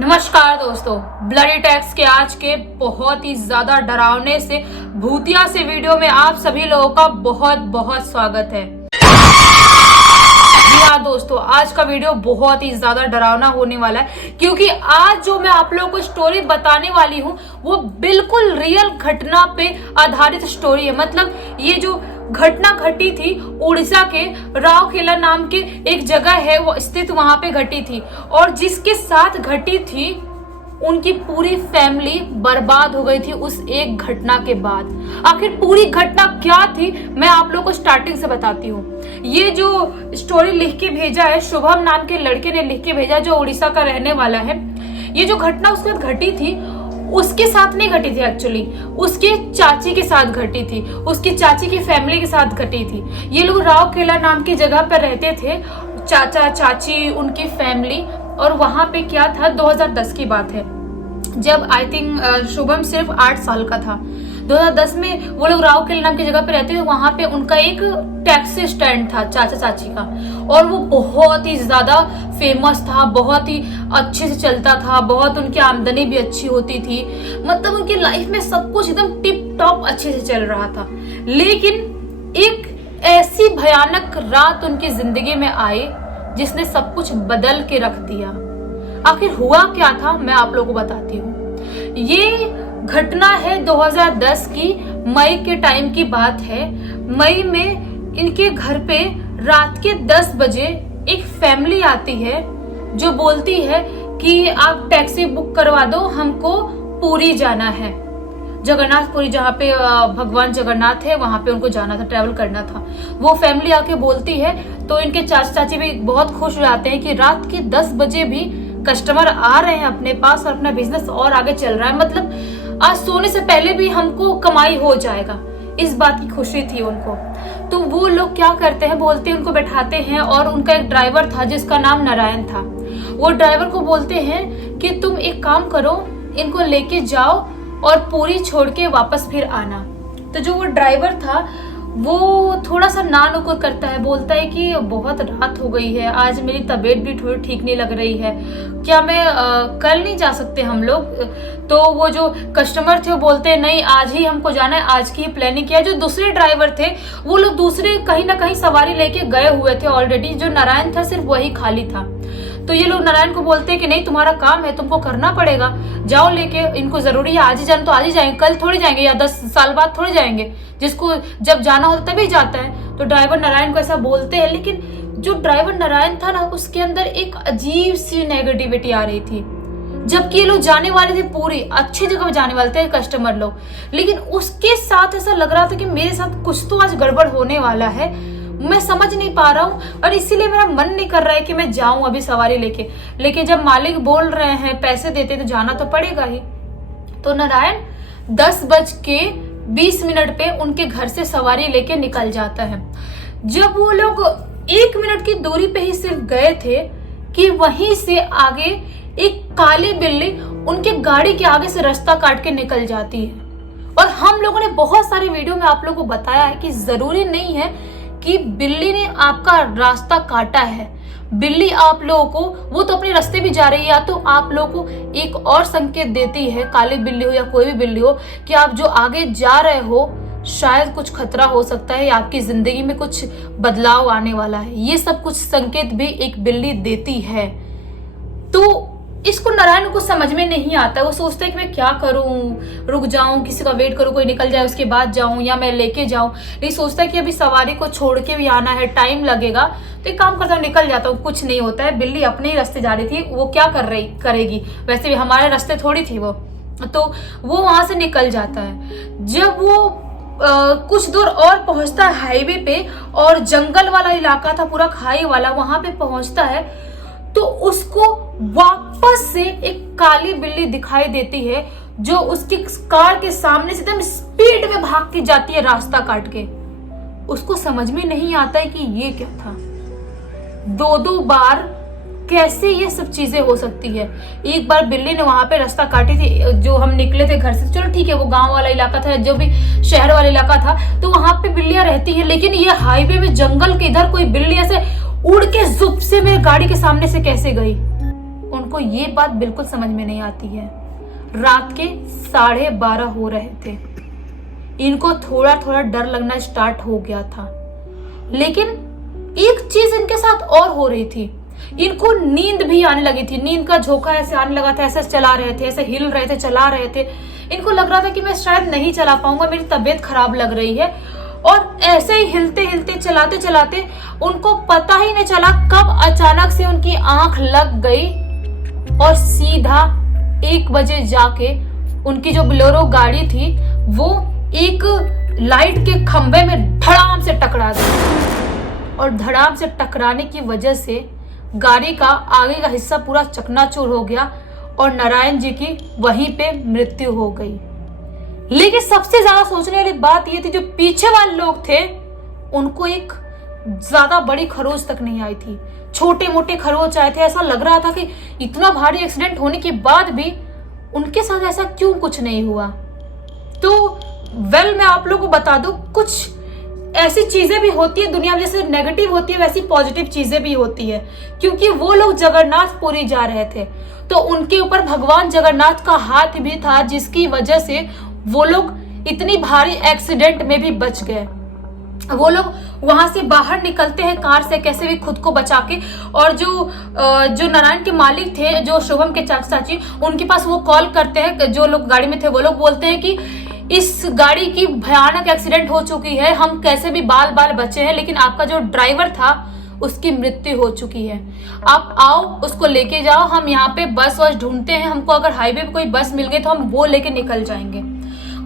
नमस्कार दोस्तों, bloody tax के आज के बहुत ही ज्यादा डरावने से भूतिया से वीडियो में आप सभी लोगों का बहुत बहुत स्वागत है। जी हाँ दोस्तों, आज का वीडियो बहुत ही ज्यादा डरावना होने वाला है क्योंकि आज जो मैं आप लोगों को स्टोरी बताने वाली हूँ वो बिल्कुल रियल घटना पे आधारित स्टोरी है। मतलब ये जो घटना घटी थी उड़ीसा के राउरकेला नाम के एक जगह है वो स्थित, वहां पे घटी थी और जिसके साथ घटी थी उनकी पूरी फैमिली बर्बाद हो गई थी उस एक घटना के बाद। आखिर पूरी घटना क्या थी मैं आप लोगों को स्टार्टिंग से बताती हूँ। ये जो स्टोरी लिख के भेजा है शुभम नाम के लड़के ने लिख के भेजा जो उड़ीसा का रहने वाला है। ये जो घटना उसके साथ घटी थी उसके साथ नहीं घटी थी, एक्चुअली उसके चाची के साथ घटी थी, उसकी चाची की फैमिली के साथ घटी थी। ये लोग राउरकेला नाम की जगह पर रहते थे, चाचा चाची उनकी फैमिली। और वहां पे क्या था, 2010 की बात है जब आई थिंक शुभम सिर्फ 8 साल का था। 2010 में वो लोग राउरकेला नाम की जगह पे रहते थे। वहां पे उनका एक टैक्सी स्टैंड था चाचा चाची का और वो बहुत ही ज्यादा फेमस था, बहुत ही अच्छे से चलता था, बहुत उनकी आमदनी भी अच्छी होती थी। मतलब उनकी लाइफ में सब कुछ एकदम टिप टॉप अच्छे से चल रहा था। लेकिन एक ऐसी भयानक रात उनकी जिंदगी में आई जिसने सब कुछ बदल के रख दिया। आखिर हुआ क्या था मैं आप लोगों को बताती हूँ। ये घटना है 2010 की मई के टाइम की बात है। मई में इनके घर पे रात के 10 बजे एक फैमिली आती है जो बोलती है कि आप टैक्सी बुक करवा दो, हमको पुरी जाना है। जगन्नाथपुरी जहाँ पे भगवान जगन्नाथ है वहां पे उनको जाना था, ट्रैवल करना था। वो फैमिली आके बोलती है तो इनके चाचा चाची भी बहुत खुश हो जाते हैं कि रात के 10 बजे भी कस्टमर आ रहे हैं अपने पास और अपना बिजनेस और आगे चल रहा है। मतलब आज सोने से पहले भी हमको कमाई हो जाएगा, इस बात की खुशी थी उनको। तो वो लोग क्या करते हैं, बोलते हैं उनको बैठाते हैं और उनका एक ड्राइवर था जिसका नाम नारायण था। वो ड्राइवर को बोलते हैं कि तुम एक काम करो, इनको लेके जाओ और पूरी छोड़ के वापस फिर आना। तो जो वो ड्राइवर था वो थोड़ा सा ना नुकुर करता है, बोलता है कि बहुत रात हो गई है, आज मेरी तबीयत भी थोड़ी ठीक नहीं लग रही है, क्या मैं कल नहीं जा सकते हम लोग। तो वो जो कस्टमर थे वो बोलते हैं नहीं, आज ही हमको जाना है, आज की ही प्लानिंग किया। जो दूसरे ड्राइवर थे वो लोग दूसरे कहीं ना कहीं सवारी लेके गए हुए थे ऑलरेडी। जो नारायण था सिर्फ वही खाली था। तो ये लोग नारायण को बोलते हैं कि नहीं, तुम्हारा काम है, तुमको करना पड़ेगा, जाओ लेके, इनको जरूरी है, आज ही जाना तो आज ही जाएंगे, कल थोड़ी जाएंगे या 10 साल बाद थोड़ी जाएंगे, जिसको जब जाना होता तभी जाता है। तो ड्राइवर नारायण को ऐसा बोलते हैं। लेकिन जो ड्राइवर नारायण था ना उसके अंदर एक अजीब सी नेगेटिविटी आ रही थी। जबकि ये लोग जाने वाले थे, पूरी अच्छी जगह पे जाने वाले थे कस्टमर लोग, लेकिन उसके साथ ऐसा लग रहा था कि मेरे साथ कुछ तो आज गड़बड़ होने वाला है, मैं समझ नहीं पा रहा हूँ और इसीलिए मेरा मन नहीं कर रहा है कि मैं जाऊं अभी सवारी लेके। लेकिन जब मालिक बोल रहे हैं, पैसे देते तो जाना तो पड़ेगा ही। तो नारायण 10:20 पे उनके घर से सवारी लेके निकल जाता है। जब वो लोग 1 मिनट की दूरी पे ही सिर्फ गए थे कि वहीं से आगे एक काली बिल्ली उनके गाड़ी के आगे से रास्ता काट के निकल जाती है। और हम लोगों ने बहुत सारे वीडियो में आप लोगों को बताया है कि जरूरी नहीं है कि बिल्ली ने आपका रास्ता काटा है। बिल्ली आप लोगों को, वो तो अपने रास्ते भी जा रही है, या तो आप लोगों को एक और संकेत देती है, काली बिल्ली हो या कोई भी बिल्ली हो, कि आप जो आगे जा रहे हो शायद कुछ खतरा हो सकता है या आपकी जिंदगी में कुछ बदलाव आने वाला है। ये सब कुछ संकेत भी एक बिल्ली देती है। तो इसको नारायण को समझ में नहीं आता। वो सोचता है कि मैं क्या करूं, रुक जाऊं, किसी का वेट करूं, कोई निकल जाए उसके बाद जाऊं या मैं लेके जाऊं। नहीं, सोचता है कि अभी सवारी को छोड़ के भी आना है, टाइम लगेगा, तो एक काम करता हूं, निकल जाता हूं, कुछ नहीं होता है। बिल्ली अपने ही रास्ते जा रही थी, वो क्या करेगी, वैसे भी हमारे रास्ते थोड़ी थी वो। तो वो वहां से निकल जाता है। जब वो कुछ दूर और पहुंचता है हाईवे पे, और जंगल वाला इलाका था, पूरा खाई वाला, वहां पे पहुंचता है तो उसको वापस से एक काली बिल्ली दिखाई देती है जो उसकी कार के सामने से एकदम स्पीड में भाग के जाती है रास्ता काट के। उसको समझ में नहीं आता है कि ये क्या था। 2 बार कैसे ये सब चीजें हो सकती है। एक बार बिल्ली ने वहां पे रास्ता काटी थी, जो हम निकले थे घर से, चलो ठीक है वो गांव वाला इलाका था, जो भी शहर वाला इलाका था, तो वहां पे बिल्लियां रहती हैं। लेकिन ये हाईवे में जंगल के इधर कोई बिल्ली ऐसे उड़ के जुप से मेरे गाड़ी के सामने से कैसे गई, उनको ये बात बिल्कुल समझ में नहीं आती है। रात के 12:30 हो रहे थे। इनको थोड़ा थोड़ा डर लगना स्टार्ट हो गया था, लेकिन एक चीज इनके साथ और हो रही थी, इनको नींद भी आने लगी थी। नींद का झोंका ऐसे आने लगा था, ऐसे चला रहे थे, ऐसे हिल रहे थे, चला रहे थे। इनको लग रहा था कि मैं शायद नहीं चला पाऊंगा, मेरी तबीयत खराब लग रही है। और ऐसे ही हिलते हिलते चलाते चलाते उनको पता ही नहीं चला कब अचानक से उनकी आंख लग गई और सीधा 1 बजे जाके उनकी जो बोलेरो गाड़ी थी वो एक लाइट के खंभे में धड़ाम से टकरा गई। और धड़ाम से टकराने की वजह से गाड़ी का आगे का हिस्सा पूरा चकनाचूर हो गया और नारायण जी की वहीं पे मृत्यु हो गई। लेकिन सबसे ज्यादा सोचने वाली बात यह थी, जो पीछे वाले लोग थे उनको एक ज्यादा बड़ी खरोच तक नहीं आई थी, छोटे मोटे खरोच आए थे। ऐसा लग रहा था कि इतना भारी एक्सीडेंट होने के बाद भी उनके साथ ऐसा क्यों कुछ नहीं हुआ। तो मैं आप लोगों को बता दूं, कुछ ऐसी चीजें भी होती है दुनिया में, जैसे नेगेटिव होती है वैसी पॉजिटिव चीजें भी होती है। क्योंकि वो लोग जगन्नाथपुरी जा रहे थे तो उनके ऊपर भगवान जगन्नाथ का हाथ भी था, जिसकी वजह से वो लोग इतनी भारी एक्सीडेंट में भी बच गए। वो लोग वहां से बाहर निकलते हैं कार से कैसे भी खुद को बचा के। और जो नारायण के मालिक थे, जो शुभम के चाचा चाची, उनके पास वो कॉल करते हैं। जो लोग गाड़ी में थे वो लोग बोलते हैं कि इस गाड़ी की भयानक एक्सीडेंट हो चुकी है, हम कैसे भी बाल बाल बचे हैं, लेकिन आपका जो ड्राइवर था उसकी मृत्यु हो चुकी है। आप आओ, उसको लेके जाओ, हम यहाँ पे बस वस ढूंढते हैं, हमको अगर हाईवे पे कोई बस मिल गई तो हम वो लेके निकल जाएंगे।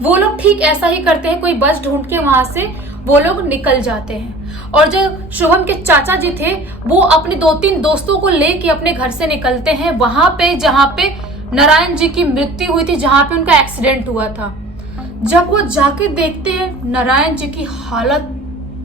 वो लोग ठीक ऐसा ही करते हैं, कोई बस ढूंढ के वहां से वो लोग निकल जाते हैं। और जो शुभम के चाचा जी थे वो अपने 2-3 दोस्तों को लेके अपने घर से निकलते हैं वहां पे जहां पे नारायण जी की मृत्यु हुई थी, जहां पे उनका एक्सीडेंट हुआ था। जब वो जाके देखते हैं नारायण जी की हालत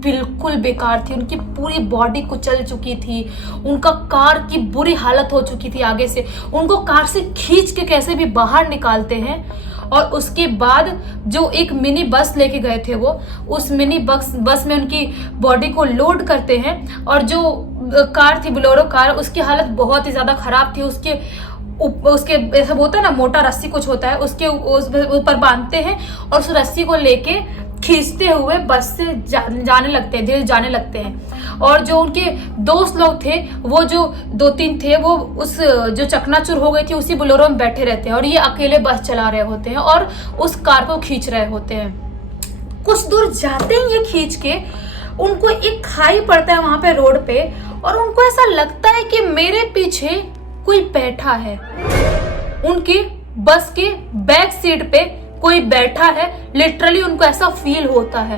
बिल्कुल बेकार थी, उनकी पूरी बॉडी कुचल चुकी थी, उनका कार की बुरी हालत हो चुकी थी। आगे से उनको कार से खींच के कैसे भी बाहर निकालते हैं और उसके बाद जो एक मिनी बस लेके गए थे वो उस मिनी बस में उनकी बॉडी को लोड करते हैं। और जो कार थी बोलेरो कार, उसकी हालत बहुत ही ज्यादा खराब थी। उसके ऐसा होता है ना, मोटा रस्सी कुछ होता है, उसके ऊपर बांधते हैं और उस रस्सी को लेके खींचते हुए बस से जाने लगते हैं, धीरे जाने लगते हैं। और जो उनके दोस्त लोग थे वो जो 2-3 थे वो उस जो चकनाचूर हो गई थी उसी बोलेरो में बैठे रहते हैं और ये अकेले बस चला रहे होते हैं और उस कार को खींच रहे होते हैं। कुछ दूर जाते ही ये खींच के उनको एक खाई पड़ता है वहां पे रोड पे और उनको ऐसा लगता है कि मेरे पीछे कोई बैठा है। उनकी बस के बैक सीट पे कोई बैठा है, लिटरली उनको ऐसा फील होता है।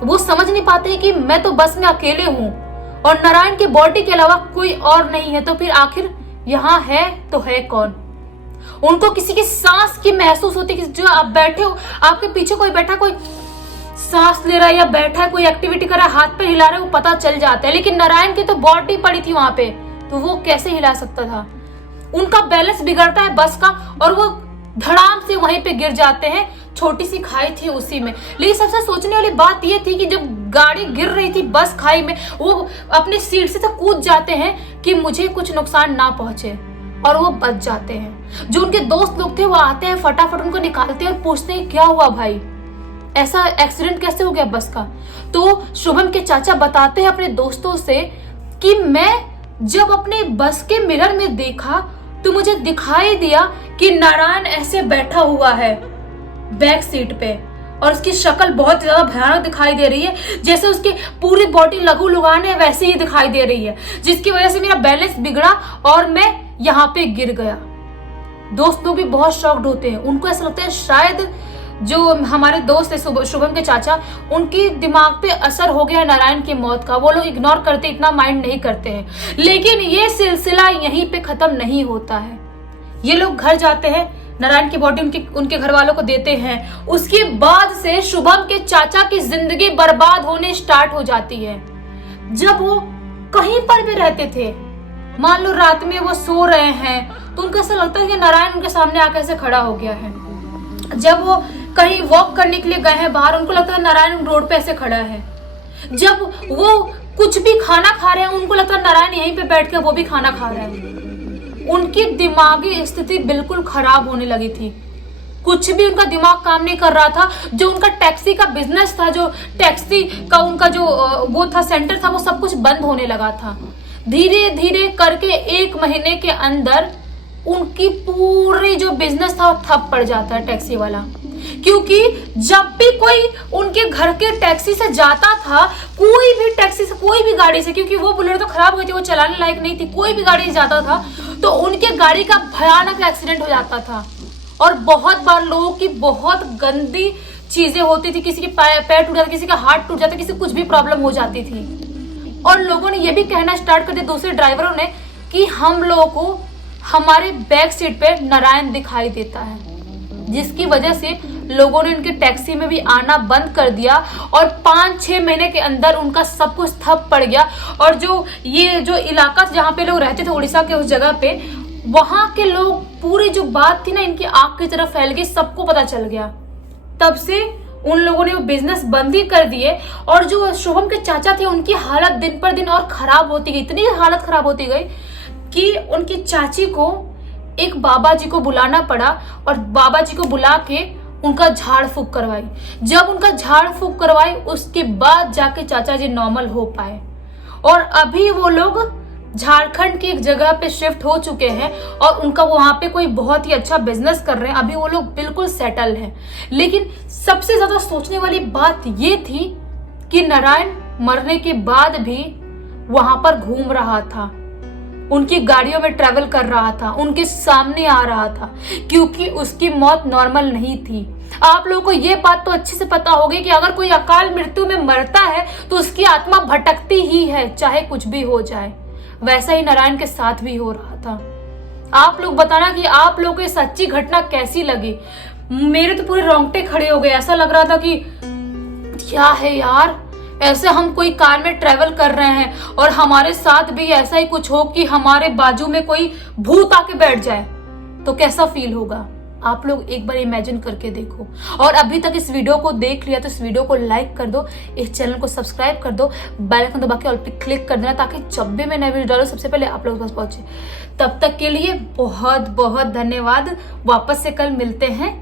वो समझ नहीं पाते कि मैं तो बस में अकेले हूं और नारायण की बॉडी के अलावा कोई और नहीं है, तो फिर आखिर यहाँ है तो है कौन। उनको किसी की सांस की महसूस होती है कि जो आप बैठे हो आपके पीछे कोई बैठा, कोई सांस ले रहा है या बैठा है, कोई एक्टिविटी कर रहा है, हाथ पे हिला रहा है, वो पता चल जाता है। लेकिन नारायण की तो बॉडी पड़ी थी वहां पे, तो वो कैसे हिला सकता था। उनका बैलेंस बिगड़ता है बस का और वो धड़ाम से वहीं पे गिर जाते हैं। छोटी सी खाई थी उसी में। लेकिन सबसे सोचने वाली बात ये थी कि जब गाड़ी गिर रही थी बस खाई में, वो अपनी सीट से तो कूद जाते हैं कि मुझे कुछ नुकसान ना पहुंचे और वो बच जाते हैं। जो उनके दोस्त लोग थे वो आते हैं, फटाफट उनको निकालते हैं और पूछते हैं क्या हुआ भाई, ऐसा एक्सीडेंट कैसे हो गया बस का। तो शुभम के चाचा बताते हैं अपने दोस्तों से कि मैं जब अपने बस के मिरर में देखा तो मुझे दिखाई दिया कि नारायण ऐसे बैठा हुआ है बैक सीट पे और उसकी शक्ल बहुत ज्यादा भयानक दिखाई दे रही है, जैसे उसकी पूरी बॉडी लहू लुहान है वैसे ही दिखाई दे रही है, जिसकी वजह से मेरा बैलेंस बिगड़ा और मैं यहाँ पे गिर गया। दोस्त लोग भी बहुत शॉक्ड होते हैं। उनको ऐसा लगता है शायद जो हमारे दोस्त है शुभम के चाचा, उनकी दिमाग पे असर हो गया नारायण की मौत का। वो लोग इग्नोर करते, इतना माइंड नहीं करते हैं। लेकिन ये सिलसिला यहीं पे खत्म नहीं होता है। ये लोग घर जाते हैं, नारायण की बॉडी उनके घर वालों को देते हैं। उसके बाद से शुभम के चाचा की जिंदगी बर्बाद होने स्टार्ट हो जाती है। जब वो कहीं पर भी रहते थे, मान लो रात में वो सो रहे हैं, तो उनको ऐसा लगता है कि नारायण उनके सामने आकर ऐसे खड़ा हो गया है। जब वो कहीं वॉक करने के लिए गए हैं बाहर, उनको लगता है नारायण रोड पे ऐसे खड़ा है। जब वो कुछ भी खाना खा रहे हैं, उनको लगता है नारायण यहीं पे बैठ के वो भी खाना खा रहा है। उनकी दिमागी स्थिति बिल्कुल खराब होने लगी थी। कुछ भी उनका दिमाग काम नहीं कर रहा था। जो उनका टैक्सी का बिजनेस था, जो टैक्सी का उनका जो वो था सेंटर था, वो सब कुछ बंद होने लगा था। धीरे धीरे करके 1 महीने के अंदर उनकी पूरी जो बिजनेस था वो ठप पड़ जाता है टैक्सी वाला। क्योंकि जब भी कोई उनके घर के टैक्सी से जाता था, कोई भी टैक्सी से, कोई भी गाड़ी से, क्योंकि वो बुलेरो तो खराब हो गई थी, वो चलाने लायक नहीं थी, कोई भी गाड़ी से जाता था तो उनके गाड़ी का भयानक एक्सीडेंट हो जाता था। और बहुत बार लोगों की बहुत गंदी चीजें होती थी, किसी के पैर टूट जाता, किसी का हाथ टूट जाता, किसी कुछ भी प्रॉब्लम हो जाती थी। और लोगों ने ये भी कहना स्टार्ट कर दिया, दूसरे ड्राइवरों ने, कि हम लोगों को हमारे बैक सीट पे नारायण दिखाई देता है, जिसकी वजह से लोगों ने उनके टैक्सी में भी आना बंद कर दिया। और 5-6 महीने के अंदर उनका सब कुछ ठप पड़ गया। और जो ये जो इलाका जहाँ पे लोग रहते थे, उड़ीसा के उस जगह पे, वहां के लोग, पूरी जो बात थी ना इनकी आग की तरफ फैल गई, सबको पता चल गया। तब से उन लोगों ने वो बिजनेस बंद ही कर दिए। और जो शुभम के चाचा थे, उनकी हालत दिन पर दिन और खराब होती गई, इतनी हालत खराब होती गई कि उनकी चाची को एक बाबा जी को बुलाना पड़ा। और बाबा जी को बुला के उनका झाड़ फूक करवाई। जब उनका झाड़ फूक करवाई, उसके बाद जाके चाचा जी नॉर्मल हो पाए। और अभी वो लोग झारखंड की एक जगह पे शिफ्ट हो चुके हैं और उनका वहां पे कोई बहुत ही अच्छा बिजनेस कर रहे हैं। अभी वो लोग बिल्कुल सेटल हैं। लेकिन सबसे ज्यादा सोचने वाली बात ये थी कि नारायण मरने के बाद भी वहां पर घूम रहा था, उनकी गाड़ियों में ट्रेवल कर रहा था, उनके सामने आ रहा था, क्योंकि उसकी मौत नॉर्मल नहीं थी। आप लोगों को ये बात तो अच्छे से पता होगी कि अगर कोई अकाल मृत्यु में मरता है तो उसकी आत्मा भटकती ही है, चाहे कुछ भी हो जाए। वैसा ही नारायण के साथ भी हो रहा था। आप लोग बताना कि आप लोगों को ये सच्ची घटना कैसी लगी। मेरे तो पूरे रोंगटे खड़े हो गए। ऐसा लग रहा था कि क्या है यार, ऐसे हम कोई कार में ट्रेवल कर रहे हैं और हमारे साथ भी ऐसा ही कुछ हो कि हमारे बाजू में कोई भूत आके बैठ जाए तो कैसा फील होगा। आप लोग एक बार इमेजिन करके देखो। और अभी तक इस वीडियो को देख लिया तो इस वीडियो को लाइक कर दो, इस चैनल को सब्सक्राइब कर दो, बेल आइकन दबा के ऑल पे क्लिक कर देना, ताकि जब भी मैं नया वीडियो डालूं सबसे पहले आप लोगों के पास पहुंचे। तब तक के लिए बहुत बहुत धन्यवाद। वापस से कल मिलते हैं।